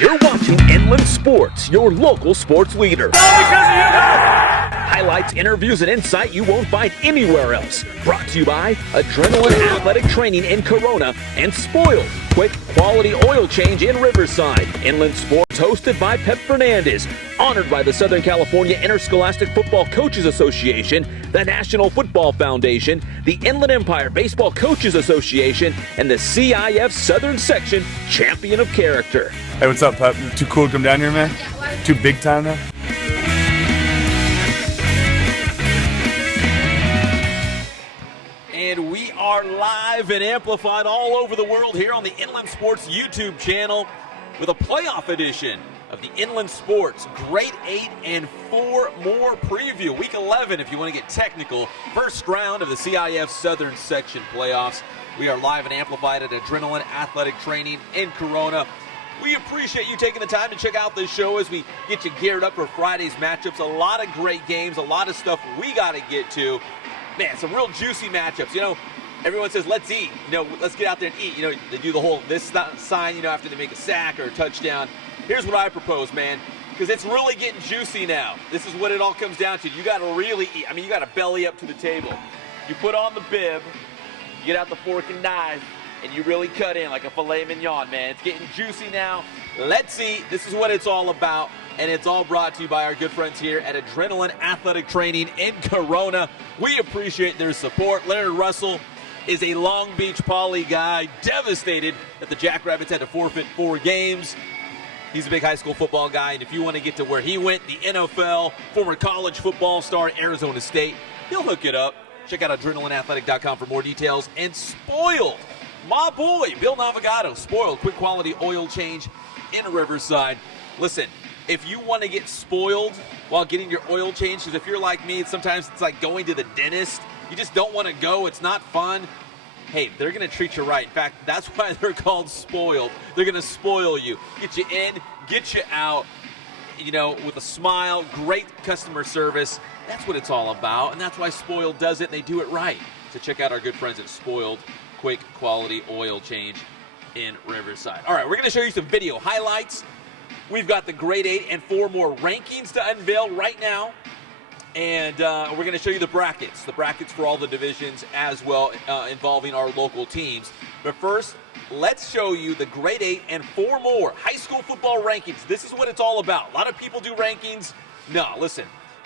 You're watching Inland Sports, your local sports leader. Highlights, interviews, and insight you won't find anywhere else. Brought to you by Adrenaline Athletic Training in Corona and Spoiled, quick quality oil change in Riverside. Inland Sports hosted by Pep Fernandez. Honored by the Southern California Interscholastic Football Coaches Association, the National Football Foundation, the Inland Empire Baseball Coaches Association, and the CIF Southern Section Champion of Character. Hey, what's up, Pep? Too cool to come down here, man? Too big time now? And we are live and amplified all over the world here on the Inland Sports YouTube channel with a playoff edition of the Inland Sports Grade 8 and 4 more preview. Week 11, if you want to get technical, first round of the CIF Southern Section playoffs. We are live and amplified at Adrenaline Athletic Training in Corona. We appreciate you taking the time to check out this show as we get you geared up for Friday's matchups. A lot of great games, a lot of stuff we got to get to. Man, some real juicy matchups. You know, everyone says, let's eat. You know, let's get out there and eat. You know, they do the whole this sign, you know, after they make a sack or a touchdown. Here's what I propose, man, because it's really getting juicy now. This is what it all comes down to. You got to really eat. I mean, you got to belly up to the table. You put on the bib, you get out the fork and knife, and you really cut in like a filet mignon, man. It's getting juicy now. Let's eat. This is what it's all about. And it's all brought to you by our good friends here at Adrenaline Athletic Training in Corona. We appreciate their support. Leonard Russell is a Long Beach Poly guy, devastated that the Jackrabbits had to forfeit 4 games. He's a big high school football guy, and if you want to get to where he went, the NFL, former college football star at Arizona State, he'll hook it up. Check out adrenalineathletic.com for more details. And Spoiled, my boy, Bill Navigado, Spoiled, quick quality oil change in Riverside. Listen, if you want to get spoiled while getting your oil changed, because if you're like me, sometimes it's like going to the dentist. You just don't want to go. It's not fun. Hey, they're going to treat you right. In fact, that's why they're called Spoiled. They're going to spoil you. Get you in, get you out, you know, with a smile, great customer service. That's what it's all about, and that's why Spoiled does it, and they do it right. So check out our good friends at Spoiled, quick quality oil change in Riverside. All right, we're going to show you some video highlights. We've got the grade 8 and 4 more rankings to unveil right now. And we're going to show you the brackets for all the divisions as well, involving our local teams. But first, let's show you the grade 8 and 4 more high school football rankings. This is what it's all about. A lot of people do rankings. No, listen,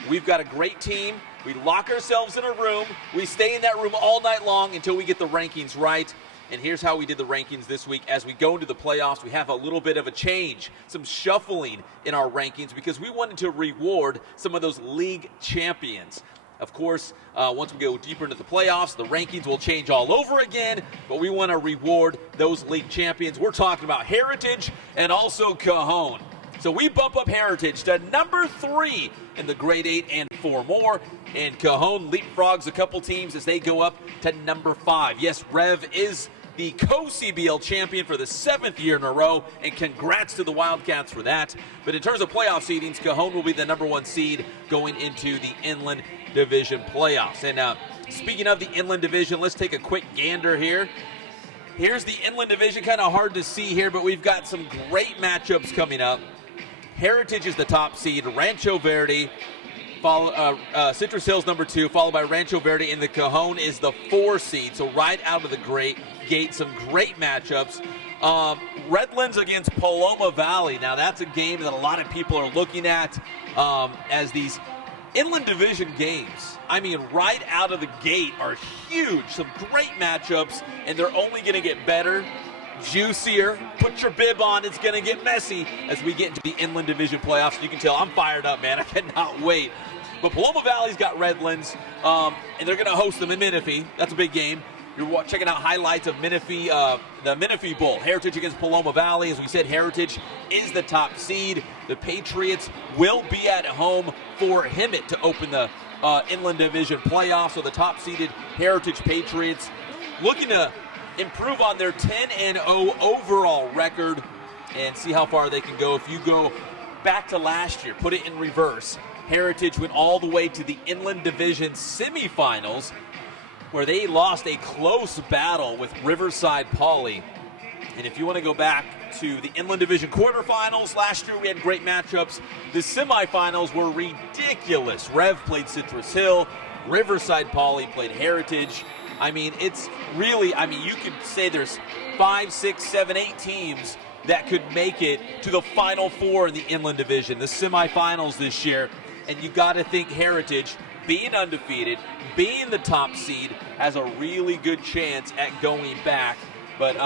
we've got a great team. We lock ourselves in a room. We stay in that room all night long until we get the rankings right. And here's how we did the rankings this week. As we go into the playoffs, we have a little bit of a change, some shuffling in our rankings because we wanted to reward some of those league champions. Of course, once we go deeper into the playoffs, the rankings will change all over again, but we want to reward those league champions. We're talking about Heritage and also Cajon. So we bump up Heritage to number 3 in the grade 8 and 4 more. And Cajon leapfrogs a couple teams as they go up to number 5. Yes, Rev is the co-CBL champion for the 7th year in a row, and congrats to the Wildcats for that. But in terms of playoff seedings, Cajon will be the number 1 seed going into the Inland Division playoffs. And speaking of the Inland Division, let's take a quick gander here. Here's the Inland Division, kind of hard to see here, but we've got some great matchups coming up. Heritage is the top seed, Rancho Verde, Citrus Hills number 2, followed by Rancho Verde, and the Cajon is the 4 seed. So right out of the gate, some great matchups. Redlands against Paloma Valley. Now that's a game that a lot of people are looking at as these Inland Division games. I mean, right out of the gate are huge. Some great matchups, and they're only going to get better, juicier. Put your bib on. It's going to get messy as we get into the Inland Division playoffs. You can tell I'm fired up, man. I cannot wait. But Paloma Valley's got Redlands, and they're going to host them in Menifee. That's a big game. You're checking out highlights of Menifee, the Menifee Bowl. Heritage against Paloma Valley. As we said, Heritage is the top seed. The Patriots will be at home for Hemet to open the Inland Division playoffs. So the top-seeded Heritage Patriots looking to improve on their 10-0 overall record and see how far they can go. If you go back to last year, put it in reverse, Heritage went all the way to the Inland Division semifinals, where they lost a close battle with Riverside Poly. And if you want to go back to the Inland Division quarterfinals, last year we had great matchups. The semifinals were ridiculous. Rev played Citrus Hill. Riverside Poly played Heritage. I mean, it's really, you could say there's 5, 6, 7, 8 teams that could make it to the Final Four in the Inland Division, the semifinals this year. And you got to think Heritage, being undefeated, being the top seed, has a really good chance at going back. But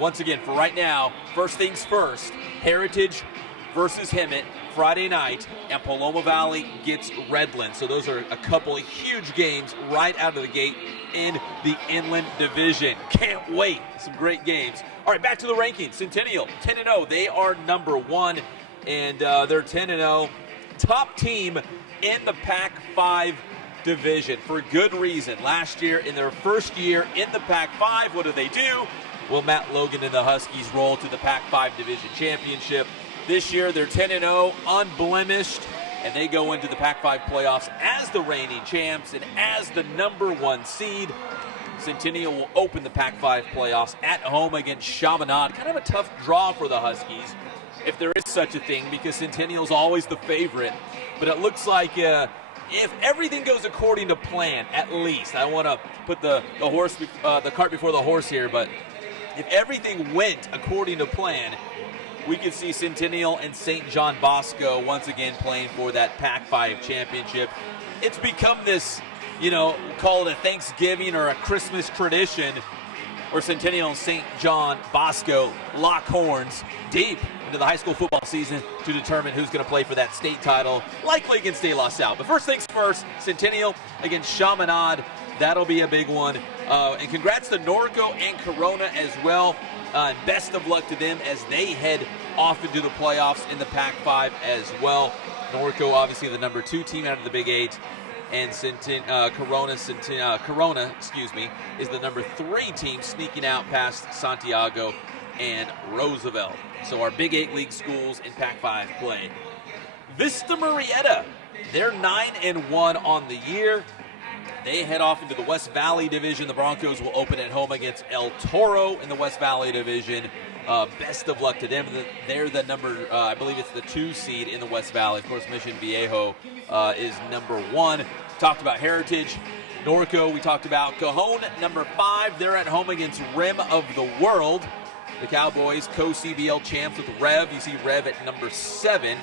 once again, for right now, first things first, Heritage versus Hemet Friday night, and Paloma Valley gets Redland. So those are a couple of huge games right out of the gate in the Inland Division. Can't wait. Some great games. All right, back to the rankings. Centennial, 10-0. They are number 1, and they're 10-0. Top team in the Pac-5 division for good reason. Last year, in their first year in the Pac-5, what do? Well, Matt Logan and the Huskies roll to the Pac-5 division championship. This year, they're 10-0, unblemished, and they go into the Pac-5 playoffs as the reigning champs and as the number 1 seed. Centennial will open the Pac-5 playoffs at home against Chaminade. Kind of a tough draw for the Huskies, if there is such a thing, because Centennial's always the favorite. But it looks like if everything goes according to plan, at least, I want to put the cart before the horse here, but if everything went according to plan, we could see Centennial and St. John Bosco once again playing for that Pac-5 championship. It's become this, call it a Thanksgiving or a Christmas tradition where Centennial and St. John Bosco lock horns deep into the high school football season to determine who's going to play for that state title, likely against De La Salle. But first things first, Centennial against Chaminade. That'll be a big one. And congrats to Norco and Corona as well. Best of luck to them as they head off into the playoffs in the Pac-5 as well. Norco, obviously the number 2 team out of the Big 8. And Corona, is the number 3 team, sneaking out past Santiago and Roosevelt. So our Big 8 league schools in Pac-5 play. Vista Murrieta, they're 9-1 on the year. They head off into the West Valley Division. The Broncos will open at home against El Toro in the West Valley Division. Best of luck to them. They're the number, I believe it's the 2 seed in the West Valley. Of course, Mission Viejo is number 1. Talked about Heritage. Norco, we talked about. Cajon, number 5. They're at home against Rim of the World. The Cowboys, co-CBL champs with Rev. You see Rev at number 7.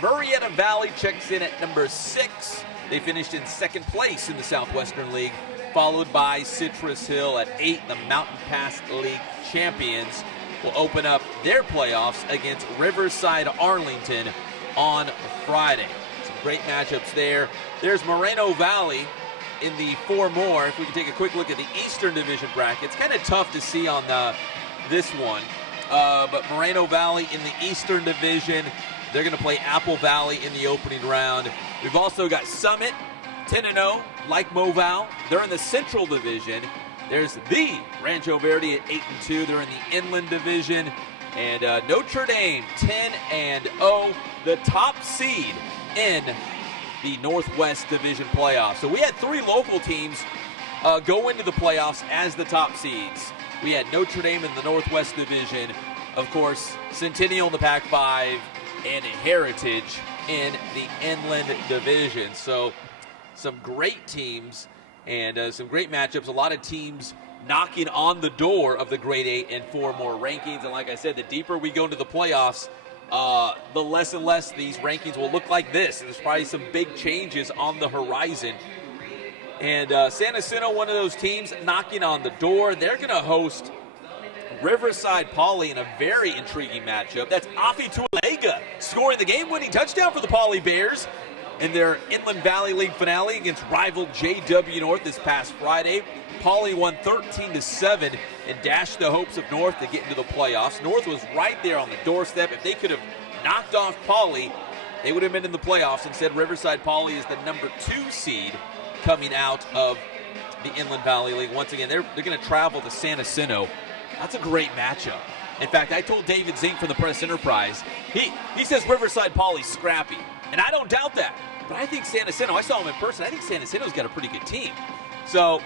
Murrieta Valley checks in at number 6. They finished in 2nd place in the Southwestern League, followed by Citrus Hill at 8. The Mountain Pass League champions will open up their playoffs against Riverside Arlington on Friday. Some great matchups there. There's Moreno Valley in the 4 more. If we can take a quick look at the Eastern Division bracket, it's kind of tough to see on this one. But Moreno Valley in the Eastern Division, they're going to play Apple Valley in the opening round. We've also got Summit, 10-0, like Moval. They're in the Central Division. There's the Rancho Verde at 8-2. They're in the Inland Division. And Notre Dame, 10-0, the top seed in the Northwest Division playoffs. So we had 3 local teams go into the playoffs as the top seeds. We had Notre Dame in the Northwest Division, of course, Centennial in the Pac-5, and Heritage in the Inland Division. So some great teams and some great matchups. A lot of teams knocking on the door of the grade 8 and 4 more rankings. And like I said, the deeper we go into the playoffs, the less and less these rankings will look like this. There's probably some big changes on the horizon. And San Jacinto, one of those teams knocking on the door. They're going to host Riverside Poly in a very intriguing matchup. That's Afi Tualega scoring the game-winning touchdown for the Poly Bears in their Inland Valley League finale against rival JW North this past Friday. Poly won 13-7 and dashed the hopes of North to get into the playoffs. North was right there on the doorstep. If they could have knocked off Poly, they would have been in the playoffs. Instead, Riverside Poly is the number 2 seed coming out of the Inland Valley League. Once again, they're going to travel to San Jacinto. That's a great matchup. In fact, I told David Zink from the Press Enterprise, he says Riverside Poly's scrappy, and I don't doubt that. But I think San Jacinto, I saw him in person, I think San Jacinto's got a pretty good team. So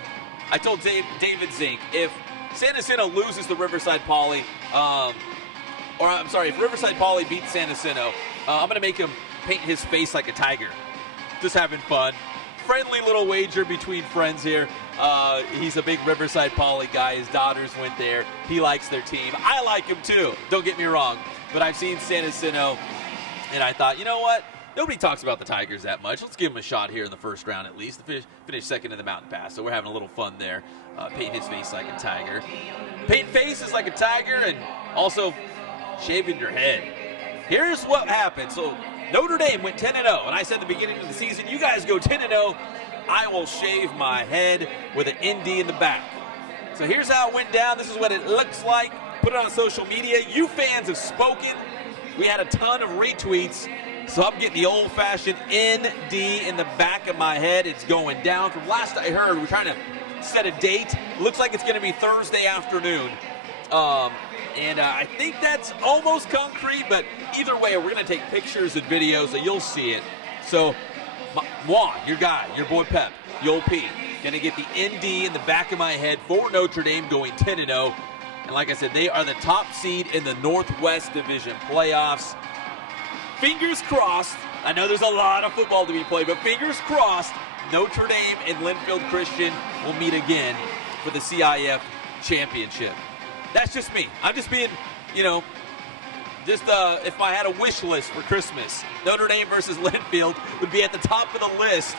I told David Zink, if San Jacinto loses to Riverside Poly, if Riverside Poly beats San Jacinto, I'm going to make him paint his face like a tiger. Just having fun. Friendly little wager between friends here. He's a big Riverside Poly guy. His daughters went there. He likes their team. I like him too. Don't get me wrong. But I've seen San Jacinto, and I thought, you know what? Nobody talks about the Tigers that much. Let's give him a shot here in the first round at least. Finish second in the Mountain Pass. So we're having a little fun there. Painting his face like a tiger. Painting faces like a tiger and also shaving your head. Here's what happened. So Notre Dame went 10-0, and I said at the beginning of the season, you guys go 10-0, I will shave my head with an ND in the back. So here's how it went down. This is what it looks like. Put it on social media. You fans have spoken. We had a ton of retweets. So I'm getting the old-fashioned ND in the back of my head. It's going down. From last I heard, we're trying to set a date. Looks like it's going to be Thursday afternoon. And I think that's almost concrete, but either way, we're going to take pictures and videos, so you'll see it. So, Juan, your guy, your boy Pep, the old P, going to get the ND in the back of my head for Notre Dame going 10-0. And like I said, they are the top seed in the Northwest Division playoffs. Fingers crossed. I know there's a lot of football to be played, but fingers crossed, Notre Dame and Linfield Christian will meet again for the CIF championship. That's just me. I'm just being, if I had a wish list for Christmas, Notre Dame versus Linfield would be at the top of the list,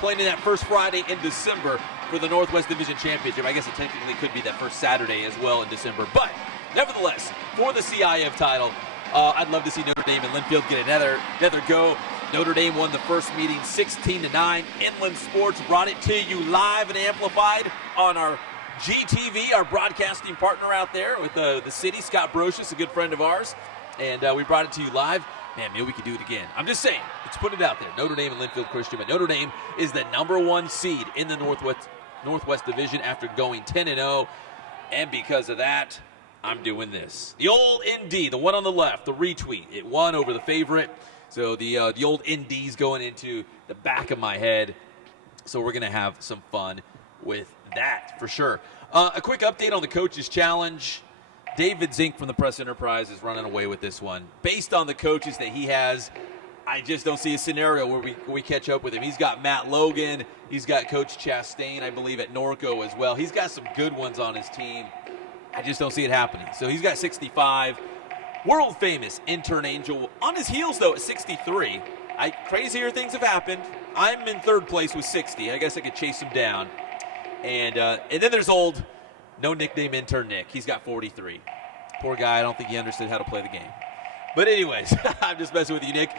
playing in that first Friday in December for the Northwest Division Championship. I guess it technically could be that first Saturday as well in December. But nevertheless, for the CIF title, I'd love to see Notre Dame and Linfield get another go. Notre Dame won the first meeting 16-9. Inland Sports brought it to you live and amplified on our GTV, our broadcasting partner out there with the city. Scott Brocious, a good friend of ours. And we brought it to you live. Man, maybe we could do it again. I'm just saying, let's put it out there. Notre Dame and Linfield Christian. But Notre Dame is the #1 seed in the Northwest Division after going 10-0. And because of that, I'm doing this. The old ND, the one on the left, the retweet. It won over the favorite. So the old ND's going into the back of my head. So we're going to have some fun with that for sure. A quick update on the Coaches Challenge. David Zink from the Press Enterprise is running away with this one. Based on the coaches that he has, I just don't see a scenario where we catch up with him. He's got Matt Logan. He's got Coach Chastain, I believe, at Norco as well. He's got some good ones on his team. I just don't see it happening. So he's got 65. World famous intern Angel on his heels, though, at 63. Crazier things have happened. I'm in third place with 60. I guess I could chase him down. And then there's old, no nickname intern Nick. He's got 43. Poor guy. I don't think he understood how to play the game. But anyways, I'm just messing with you, Nick.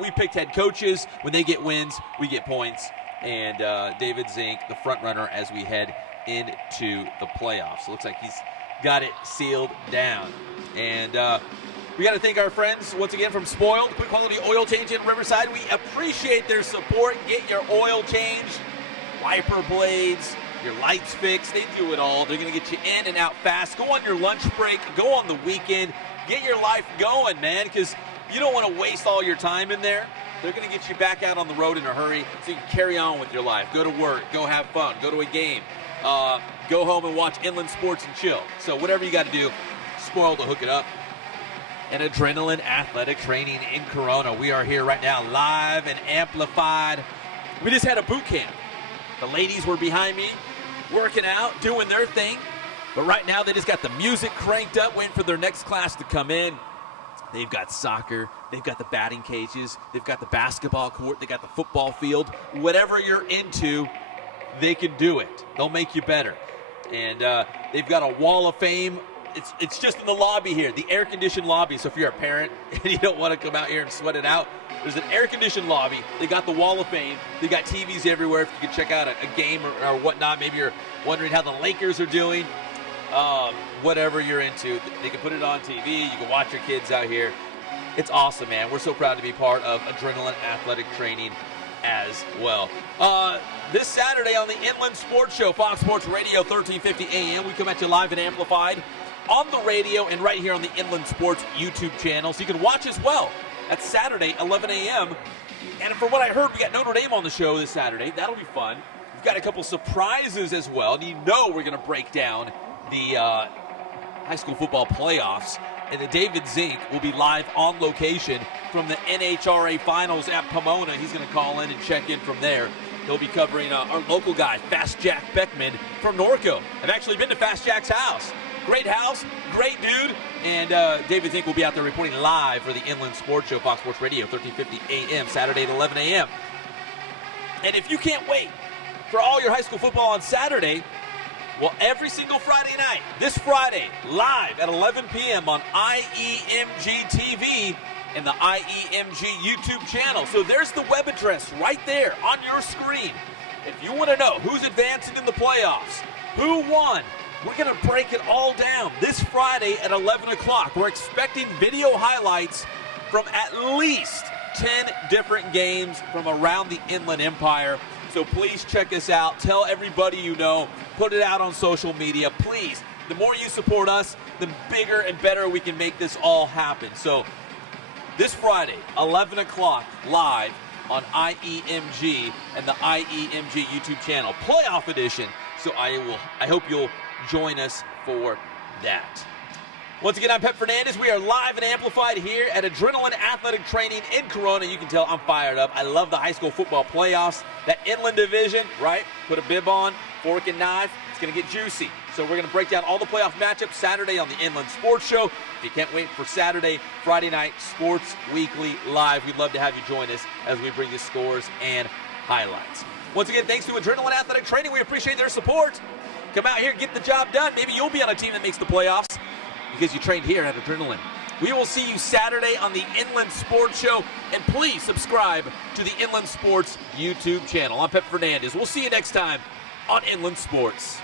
We picked head coaches. When they get wins, we get points. And David Zink, the front runner as we head into the playoffs. So it looks like he's got it sealed down. And we got to thank our friends once again from Spoiled. Quick quality oil change in Riverside. We appreciate their support. Get your oil changed, wiper blades, your lights fixed. They do it all. They're going to get you in and out fast. Go on your lunch break. Go on the weekend. Get your life going, man, because you don't want to waste all your time in there. They're going to get you back out on the road in a hurry so you can carry on with your life. Go to work. Go have fun. Go to a game. Go home and watch Inland Sports and chill. So whatever you got to do, Spoiled to hook it up. And Adrenaline Athletic Training in Corona. We are here right now, live and amplified. We just had a boot camp. The ladies were behind me, working out, doing their thing. But right now, they just got the music cranked up, waiting for their next class to come in. They've got soccer. They've got the batting cages. They've got the basketball court. They got the football field. Whatever you're into, they can do it. They'll make you better. And they've got a wall of fame. It's just in the lobby here, the air-conditioned lobby. So if you're a parent and you don't want to come out here and sweat it out, there's an air-conditioned lobby. They got the wall of fame. They got TVs everywhere if you can check out a game or whatnot. Maybe you're wondering how the Lakers are doing. Whatever you're into, they can put it on TV. You can watch your kids out here. It's awesome, man. We're so proud to be part of Adrenaline Athletic Training as well. This Saturday on the Inland Sports Show, Fox Sports Radio, 1350 AM. We come at you live and amplified on the radio and right here on the Inland Sports YouTube channel. So you can watch as well. That's Saturday, 11 a.m. And from what I heard, we got Notre Dame on the show this Saturday. That'll be fun. We've got a couple surprises as well. And you know we're going to break down the high school football playoffs. And the David Zink will be live on location from the NHRA finals at Pomona. He's going to call in and check in from there. He'll be covering our local guy, Fast Jack Beckman from Norco. I've actually been to Fast Jack's house. Great house, great dude. And David Zink will be out there reporting live for the Inland Sports Show, Fox Sports Radio, 1350 a.m., Saturday at 11 a.m. And if you can't wait for all your high school football on Saturday, well, every single Friday night, this Friday, live at 11 p.m. on IEMG TV and the IEMG YouTube channel. So there's the web address right there on your screen. If you want to know who's advancing in the playoffs, who won, we're going to break it all down this Friday at 11 o'clock. We're expecting video highlights from at least 10 different games from around the Inland Empire. So please check us out. Tell everybody you know. Put it out on social media. Please, the more you support us, the bigger and better we can make this all happen. So this Friday, 11 o'clock, live on IEMG and the IEMG YouTube channel. Playoff edition. So I hope you'll join us for that. Once again, I'm Pep Fernandez. We are live and amplified here at Adrenaline Athletic Training in Corona. You can tell I'm fired up. I love the high school football playoffs. That Inland division, right? Put a bib on, fork and knife. It's going to get juicy. So we're going to break down all the playoff matchups Saturday on the Inland Sports Show. If you can't wait for Saturday, Friday night, Sports Weekly Live, we'd love to have you join us as we bring you scores and highlights. Once again, thanks to Adrenaline Athletic Training. We appreciate their support. Come out here, get the job done. Maybe you'll be on a team that makes the playoffs because you trained here at Adrenaline. We will see you Saturday on the Inland Sports Show, and please subscribe to the Inland Sports YouTube channel. I'm Pep Fernandez. We'll see you next time on Inland Sports.